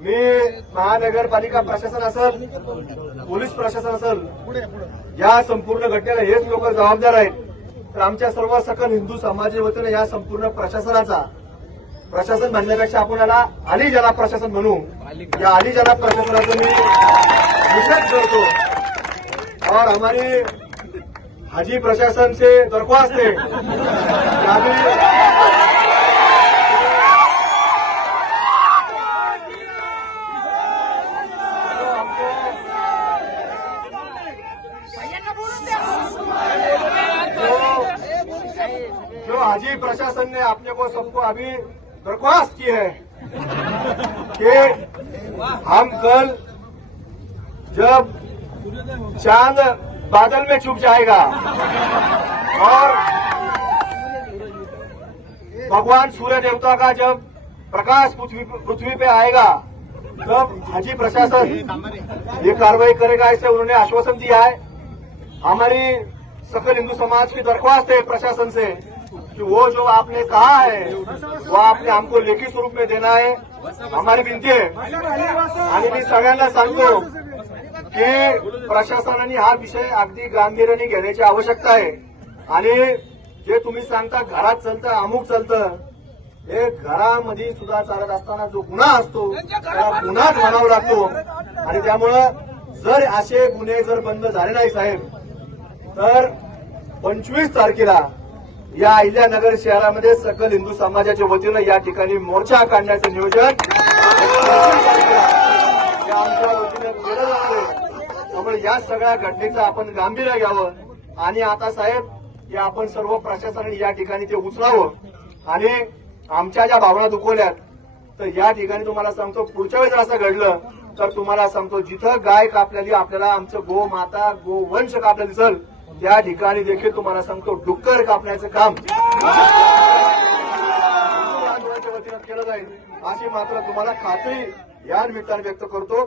मी महानगरपालिका प्रशासन असेल पोलीस प्रशासन असेल या संपूर्ण घटनेला हेच लोक जबाबदार आहेत. तर आमच्या सर्व सकल हिंदू समाजाच्या वतीने या संपूर्ण प्रशासनाचा प्रशासन म्हणण्यापेक्षा आपण याला अली जनाब प्रशासन म्हणू. या अली जनाब प्रशासनाचा मी निषेध करतो. और हमारी हाजी प्रशासन से दरख्वास्त है. जो जो हाजी प्रशासन ने अपने को सबको अभी दरख्वास्त की है कि हम कल जब चाँद बादल में छुप जाएगा और भगवान सूर्य देवता का जब प्रकाश पृथ्वी पृथ्वी पे आएगा, तब हाजी प्रशासन ये कार्रवाई करेगा ऐसे उन्होंने आश्वासन दिया है। हमारी सकल हिंदू समाज की दरख्वास्त है प्रशासन से। कि वो जो आपने कहा है वो आपने हमको लेखी स्वरूप में देना है। हमारी विनंती आहे आणि मी सगळ्यांना सांगतो की प्रशासनाने हा विषय अगदी गांभीर्याने घेण्याची आवश्यकता आहे. आणि जे तुम्ही सांगता घरात चालतं अमुक चालतं हे घरामध्ये सुद्धा चालत असताना जो गुन्हा असतो त्या गुन्हाच म्हणावा लागतो. आणि त्यामुळं जर असे गुन्हे जर बंद झाले नाही साहेब तर पंचवीस तारखेला या अहिल्यानगर शहरामध्ये सकल हिंदू समाजाच्या वतीनं या ठिकाणी मोर्चा काढण्याचं नियोजन आमच्या वतीनं केलं त्यामुळे या सगळ्या घटनेचं आपण गांभीर्य घ्यावं. आणि आता साहेब हे आपण सर्व प्रशासनाने या ठिकाणी ते उचलावं. आणि आमच्या ज्या भावना दुखवल्यात तर या ठिकाणी तुम्हाला सांगतो पुढच्या वेळेस असं घडलं तर तुम्हाला सांगतो जिथं गाय कापलेली आपल्याला आमचं गो माता गो वंश कापलं दिसल त्या ठिकाणी देखील तुम्हाला सांगतो डुक्कर कापण्याचं काम. आंदोलनाच्या वतीनं केलं जाईल. अशी मात्र तुम्हाला खात्री या निमित्ताने व्यक्त करतो.